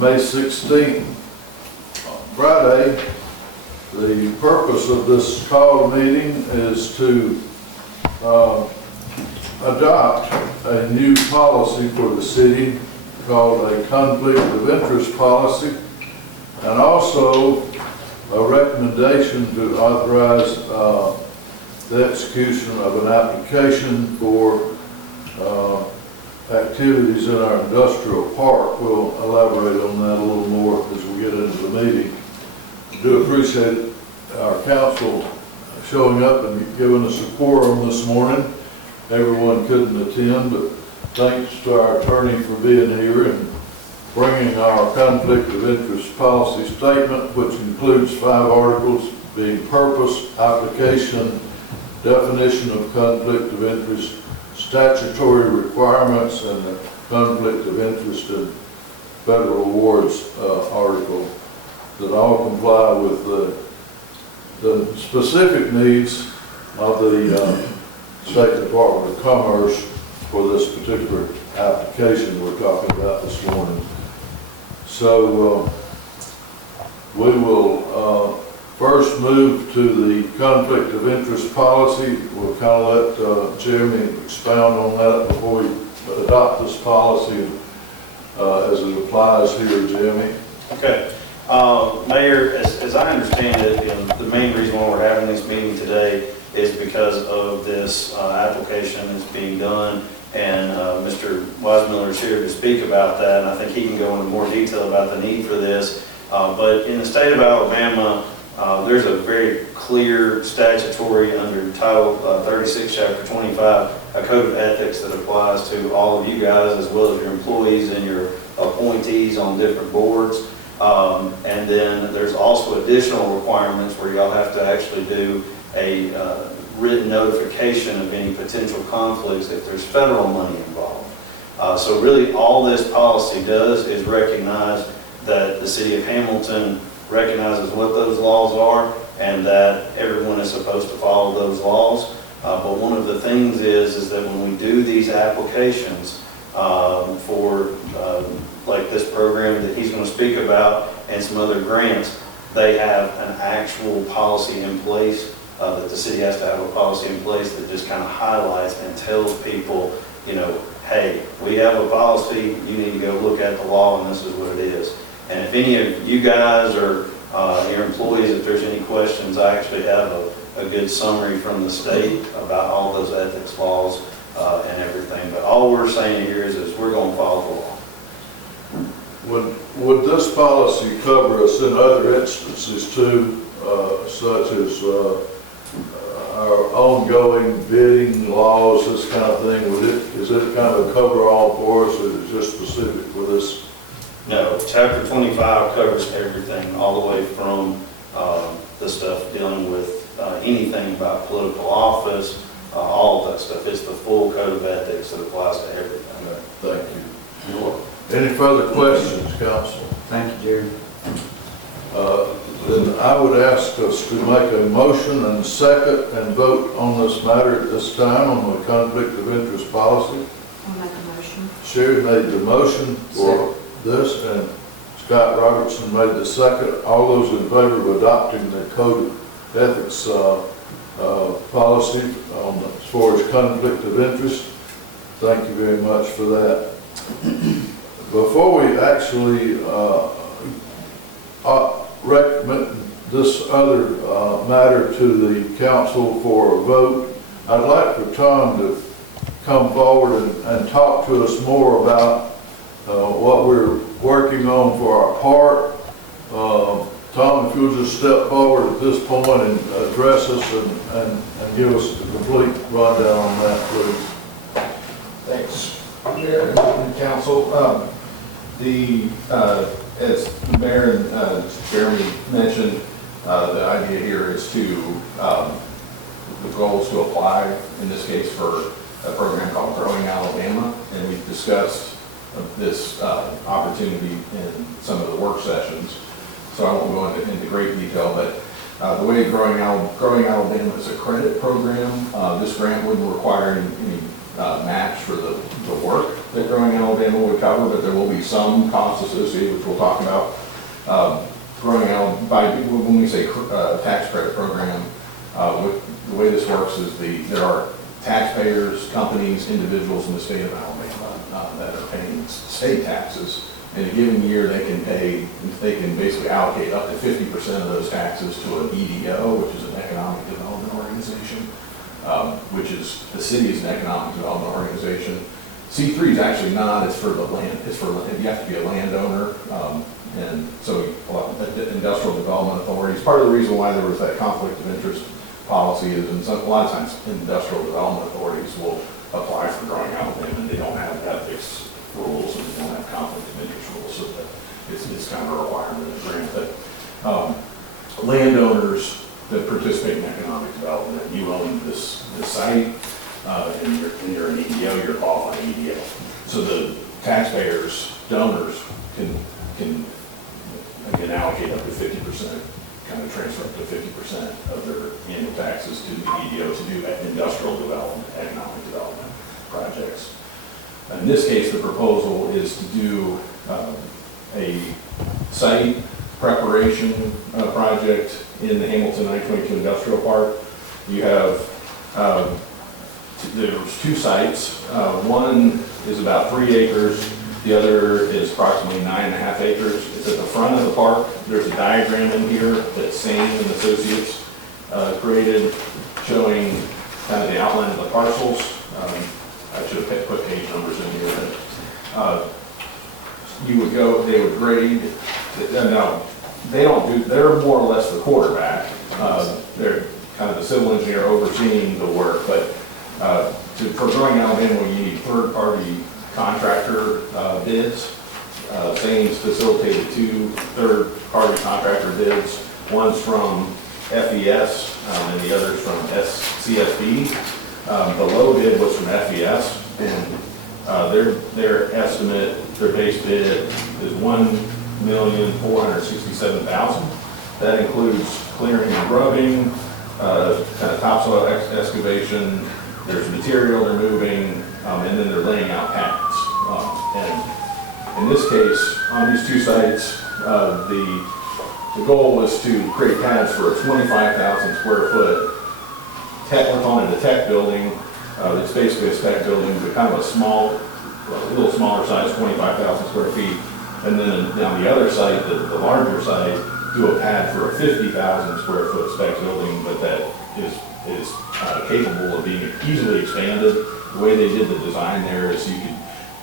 May 16th, Friday. The purpose of this call meeting is to adopt a new policy for the city called a conflict of interest policy, and also a recommendation to authorize the execution of an application for activities in our industrial park. We'll elaborate on that a little more as we get into the meeting. I do appreciate our council showing up and giving us a quorum this morning. Everyone couldn't attend, but thanks to our attorney for being here and bringing our conflict of interest policy statement, which includes 5 articles, being purpose, application, definition of conflict of interest, statutory requirements, and the conflict of interest in federal awards article that all comply with the specific needs of the State Department of Commerce for this particular application we're talking about this morning. So we will first move to the conflict of interest policy. We'll kind of let Jeremy expound on that before we adopt this policy as it applies here, Jeremy. Okay. Mayor, as I understand it, the main reason why we're having this meeting today is because of this application that's being done, and Mr. Weismiller is here to speak about that, and I think he can go into more detail about the need for this. But in the state of Alabama, there's a very clear statutory under Title 36, Chapter 25, a code of ethics that applies to all of you guys as well as your employees and your appointees on different boards. And then there's also additional requirements where y'all have to actually do a written notification of any potential conflicts if there's federal money involved. So really all this policy does is recognize that the city of Hamilton recognizes what those laws are and that everyone is supposed to follow those laws. But one of the things is that when we do these applications for like this program that he's going to speak about and some other grants, they have an actual policy in place, that the city has to have a policy in place that just kind of highlights and tells people, you know, hey, we have a policy, you need to go look at the law and this is what it is. And if any of you guys or your employees, if there's any questions, I actually have a good summary from the state about all those ethics laws and everything. But all we're saying here is we're going to follow the law. Would this policy cover us in other instances too, such as our ongoing bidding laws, this kind of thing? Is it kind of a cover-all for us, or is it just specific for this? No, Chapter 25 covers everything, all the way from the stuff dealing with anything about political office, all of that stuff. It's the full code of ethics that applies to everything. Okay, thank you. You're welcome. Any further questions, council? Thank you, Jerry. Then I would ask us to make a motion and second and vote on this matter at this time on the conflict of interest policy. I'll make a motion. Sherry made the motion for this, and Scott Robertson made the second. All those in favor of adopting the code of ethics policy as far as conflict of interest, thank you very much for that. Before we actually recommend this other matter to the council for a vote, I'd like for Tom to come forward and talk to us more about what we're working on for our park. Tom, if you'll just step forward at this point and address us and give us the complete rundown on that, please. Thanks, Mayor and Council. As the Mayor and Jeremy mentioned, the idea here is to, the goal is to apply, in this case, for a program called Growing Alabama, and we've discussed this opportunity in some of the work sessions, so I won't go into great detail, but the way Growing Alabama is a credit program, this grant wouldn't require any match for the work that Growing Alabama would cover, but there will be some costs associated, which we'll talk about. Growing Alabama, when we say tax credit program, the way this works is there are taxpayers, companies, individuals in the state of Alabama that are paying state taxes. In a given year, they can basically allocate up to 50% of those taxes to an EDO, which is an economic development organization, which is, the city is an economic development organization. C3 is actually not, it's for the land, you have to be a landowner, and so industrial development authorities. Part of the reason why there was that conflict of interest policy is a lot of times industrial development authorities will apply for Growing Alabama and they don't have ethics rules and they don't have conflict of interest rules, so that it's kind of a requirement of the grant. But landowners that participate in economic development, you own this site, and you're an EDO, you're a qualifying EDO. So the taxpayers, donors can again allocate up to 50%, kind of transfer up to 50% of their annual taxes to the EDO to do industrial development, economic development projects. In this case, the proposal is to do a site preparation project in the Hamilton I-22 Industrial Park. You have, there's two sites. One is about 3 acres. The other is approximately 9.5 acres. It's at the front of the park. There's a diagram in here that Sane and Associates created showing kind of the outline of the parcels. I should have put page numbers in here. But, you would go, they would grade. Now, they don't do, they're more or less the quarterback. They're kind of the civil engineer overseeing the work. But for Growing Alabama, you need third-party contractor bids. Sane's facilitated 2 third-party contractor bids. One's from FES and the other's from CSB. The low bid was from FES, and their estimate, their base bid is $1,467,000. That includes clearing and grubbing, kind of topsoil excavation. There's material they're moving, and then they're laying out pads. And in this case, on these 2 sites, the goal was to create pads for a 25,000 square foot we're calling it a tech building. It's basically a spec building, but kind of a little smaller size, 25,000 square feet. And then on the other site, the larger site, do a pad for a 50,000 square foot spec building, but that is capable of being easily expanded. The way they did the design there is you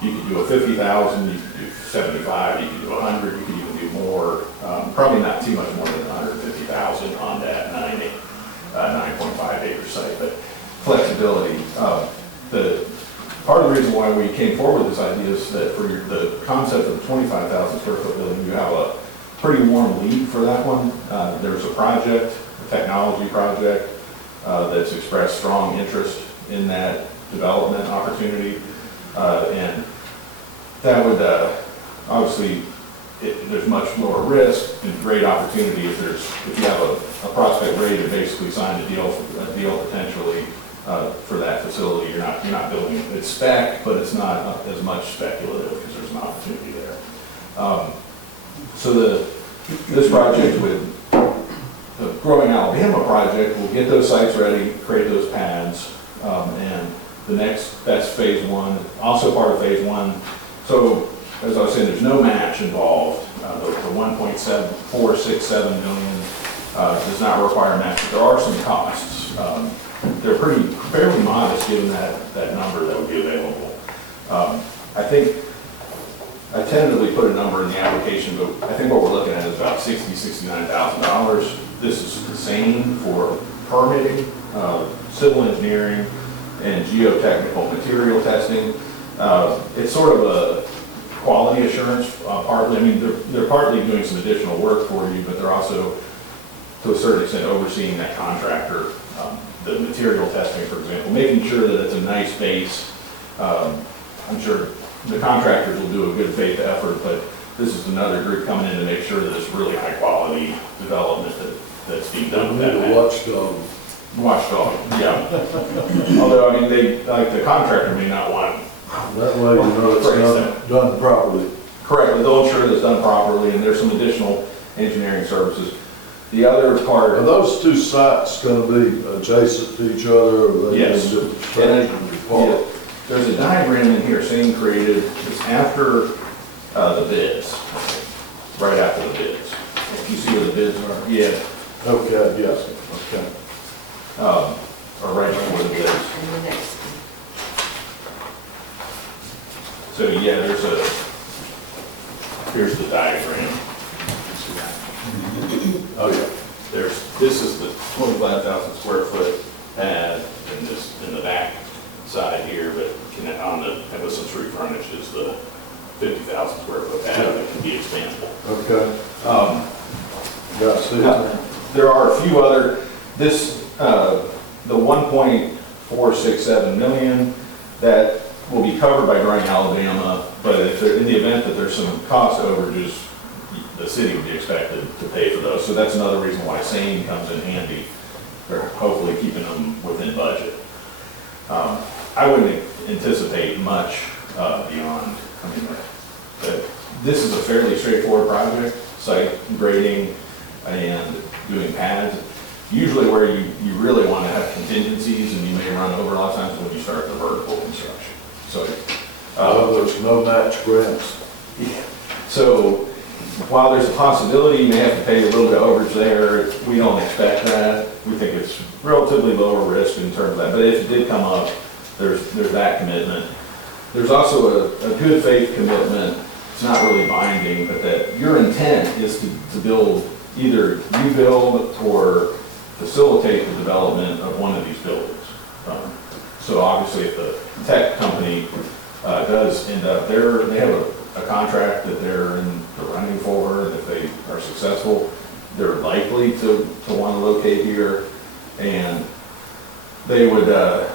could do a 50,000, you could do 75, you could do 100, you could even do more. Probably not too much more than 150,000 on that 9.5 acre site, but flexibility. The part of the reason why we came forward with this idea is that for the concept of the 25,000 square foot building, you have a pretty warm lead for that one. There's a project, a technology project, that's expressed strong interest in that development opportunity, and that would obviously there's much lower risk and great opportunity if you have a prospect ready to basically sign a deal potentially for that facility. You're not building it's spec, but it's not as much speculative because there's an opportunity there. So this project with the Growing Alabama project will get those sites ready, create those pads, and that's phase 1, also part of phase 1. So as I was saying, there's no match involved. The 1.467 million does not require a match, but there are some costs. They're fairly modest given that number that would be available. I think I tentatively put a number in the application, but I think what we're looking at is about $69,000. This is the same for permitting, civil engineering, and geotechnical material testing. It's sort of a quality assurance, partly. I mean, they're partly doing some additional work for you, but they're also, to a certain extent, overseeing that contractor, the material testing, for example, making sure that it's a nice base. I'm sure the contractors will do a good faith effort, but this is another group coming in to make sure that it's really high quality development that's being done with that. Watchdog. Watchdog, yeah. Although, I mean, they, like, the contractor may not want That way you know it's done properly. correctly, they'll ensure that it's done properly, and there's some additional engineering services. The other Are part, those two sites gonna be adjacent to each other, or are they in Yes. different sections apart? yeah, there's a diagram in here saying created, it's after the bids, right after the bids. You see where the bids are? Yeah, Okay, yes, okay. or right before the bids. And the next, So, yeah, here's the diagram. Oh, yeah. This is the 25,000 square foot pad, and this, in the back side here, but and with some street frontage is the 50,000 square foot pad that can be expandable. Okay, got to see Now, it. there are a few other, the 1.467 million, that will be covered by Growing Alabama, but in the event that there's some cost overages, the city would be expected to pay for those. So that's another reason why SANE comes in handy, for hopefully keeping them within budget. I wouldn't anticipate much beyond, I mean, this is a fairly straightforward project, site grading and doing pads. Usually where you really want to have contingencies, and you may run over a lot of times when you start the vertical construction. So, There's no match grants. so while there's a possibility you may have to pay a little bit of overage there, we don't expect that. We think it's relatively lower risk in terms of that, but if it did come up, there's that commitment. There's also a good faith commitment, it's not really binding, but that your intent is to build, either you build or facilitate the development of one of these buildings. So obviously if the tech company does end up there, they have a contract that they're in the running for, and if they are successful, they're likely to want to locate here, and they would go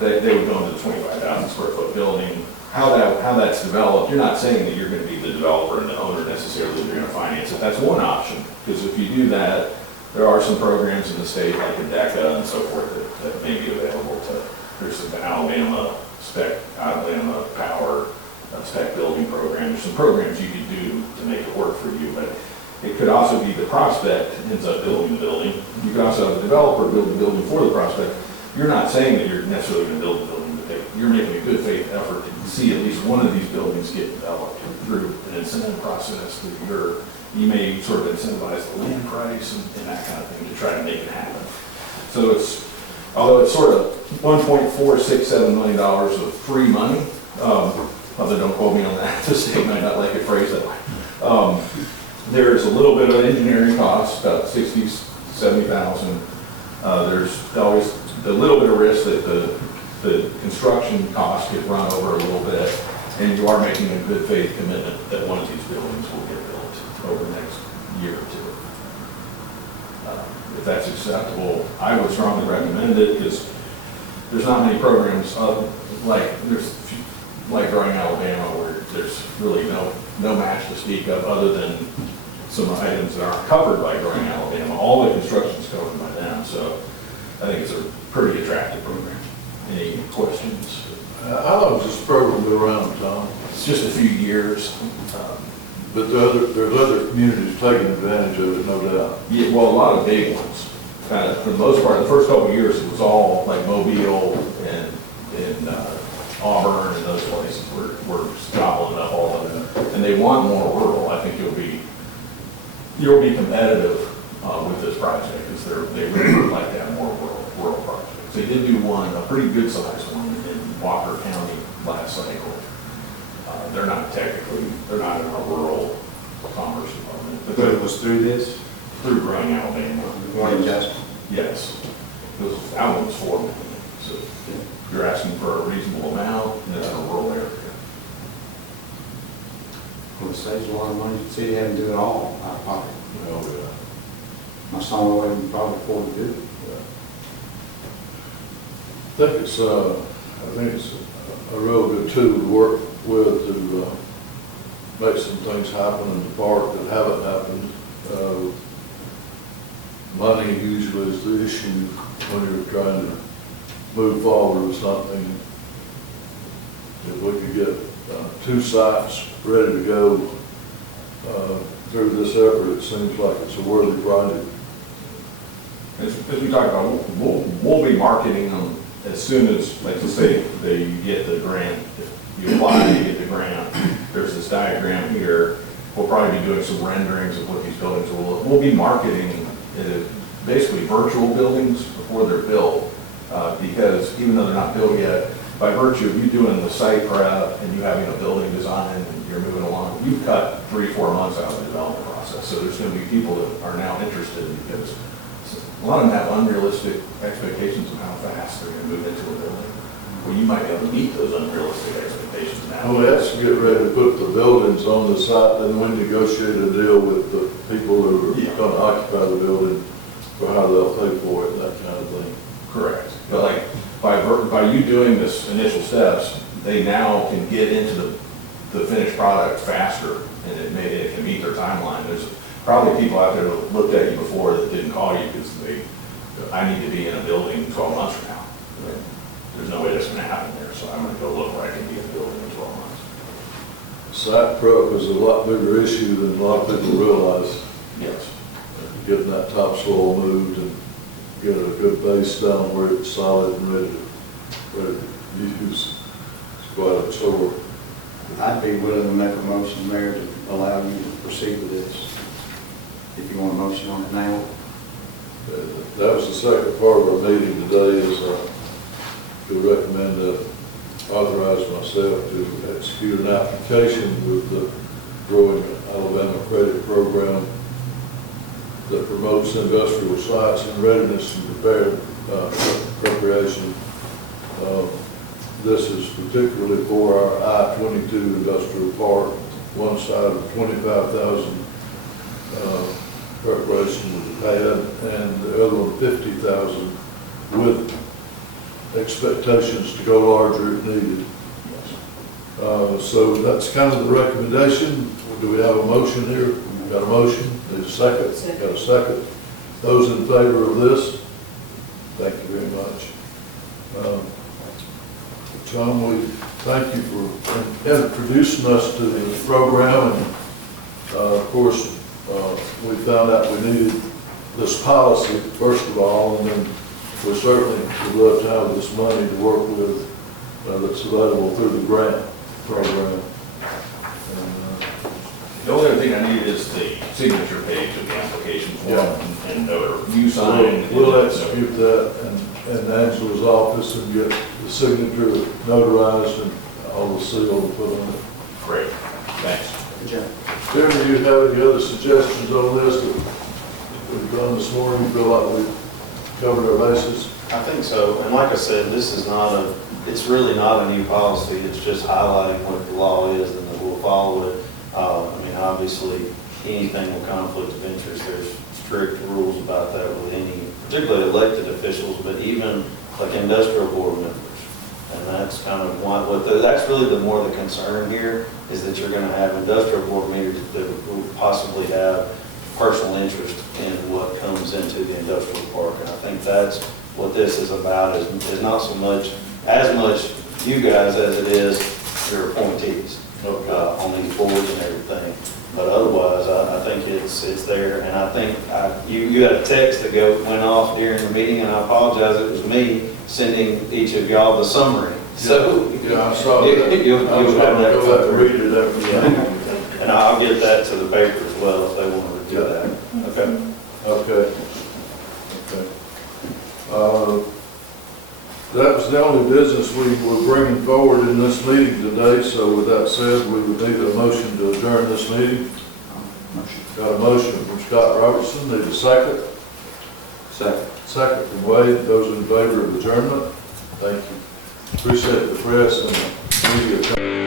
into the 25,000 square foot building. How that's developed, you're not saying that you're going to be the developer and the owner necessarily, you're going to finance it. That's one option, because if you do that, there are some programs in the state like ADECA and so forth that may be available to, there's some Alabama Power spec building program. There's some programs you could do to make it work for you, but it could also be the prospect ends up building the building. You could also have a developer build the building for the prospect. You're not saying that you're necessarily going to build the building, but you're making a good faith effort to see at least one of these buildings get developed through an incentive process that you may sort of incentivize the land price and that kind of thing to try to make it happen. So although it's sort of $1.467 million of free money, although don't quote me on that, the state might not like it phrased that way. There's a little bit of engineering costs, about $60,000, $70,000. There's always a little bit of risk that the construction costs get run over a little bit, and you are making a good faith commitment that one of these buildings will get built over the next year or two. If that's acceptable, I would strongly recommend it, because there's not many programs like Growing Alabama where there's really no match to speak of other than some items that aren't covered by Growing Alabama. All the construction is covered by them, so I think it's a pretty attractive program. Any questions? How long has this program been around, Tom? It's just a few years. But there's other communities taking advantage of it, no doubt. Yeah, well, a lot of big ones. Kind of, for the most part, the first couple of years, it was all like Mobile and Auburn and those places were gobbling up all of them. And they want more rural. I think you'll be competitive with this project, because they really would like to have more rural projects. They did do one, a pretty good sized one in Walker County last cycle. They're not in our rural commerce department. But it was through this? Through Growing Alabama. One in Jasper? Yes. That one was $4 million. So you're asking for a reasonable amount in a rural area. Well, it saves a lot of money. The city having to do it all out of pocket. Oh, That's the only way we can probably afford to do it. I think it's a real good tool to work with to make some things happen in the park that haven't happened. Money usually is the issue when you're trying to move forward with something. If we could get 2 sites ready to go through this effort, it seems like it's a worthy project. As we talked about, we'll be marketing them as soon as, like, let's say, you get the grant. If you apply, you get the grant, there's this diagram here. We'll probably be doing some renderings of what these buildings will look. We'll be marketing basically virtual buildings before they're built, because even though they're not built yet, by virtue of you doing the site prep and you having a building design and you're moving along, you've cut 3-4 months out of the development process. So there's going to be people that are now interested, because a lot of them have unrealistic expectations of how fast they're going to move into a building. Well, you might be able to meet those unrealistic expectations now. We have to get ready to put the buildings on the site, then we negotiate a deal with the people who are Yeah. going to occupy the building for how they'll pay for it, that kind of thing. Correct. But like, by you doing this initial steps, they now can get into the finished product faster, and it can meet their timeline. There's probably people out there that looked at you before that didn't call you because I need to be in a building 12 months from now. There's no way that's going to happen there, so I'm going to go look where I can be in a building in 12 months. Site prep is a lot bigger issue than a lot of people realize. Yes. Getting that topsoil moved and get a good base down where it's solid and ready to use. It's quite a chore. I'd be willing to make a motion, Mayor, to allow you to proceed with this. If you want a motion on it now. That was the second part of our meeting today, is to recommend authorize myself to execute an application with the Growing Alabama Credit Program that promotes industrial sites and readiness and preparation. This is particularly for our I-22 industrial park, one side of 25,000 preparation with the pad, and the other one 50,000 with expectations to go larger if needed. So that's kind of the recommendation. Do we have a motion here? We've got a motion. Need a second? Got a second. Those in favor of this? Thank you very much. John, we thank you for introducing us to the program. And of course, we found out we needed this policy, first of all, and then we certainly would love to have this money to work with that's available through the grant program. The only other thing I need is the signature page of the application form, Yeah. and you sign. We'll execute that in Angela's office and get the signature notarized and all the seal put on it. Great, thanks. Good job. Jeremy, do you have any other suggestions on this that we've done this morning? You feel like we've covered our bases? I think so, and like I said, this is not it's really not a new policy, it's just highlighting what the law is and that we'll follow it. I mean, obviously, anything with conflict of interest, there's strict rules about that with any, particularly elected officials, but even like industrial board members. And that's kind of that's really the more the concern here, is that you're going to have industrial board members that will possibly have personal interest in what comes into the industrial park. And I think that's what this is about, is not so much, as much you guys as it is your appointees on these boards and everything. But otherwise, I think it's there. And I think you had a text that went off during the meeting, and I apologize, it was me sending each of y'all the summary. So yeah, I saw that. You'll I was have going to that. go back and read it every Yeah. day. And I'll get that to the paper as well if they want to do that. Okay. Okay. That was the only business we were bringing forward in this meeting today, so with that said, we would need a motion to adjourn this meeting. Motion. Got a motion from Scott Robertson, need a second? Second. Second from Wade. Those in favor of adjournment? Thank you. Appreciate the press and the media.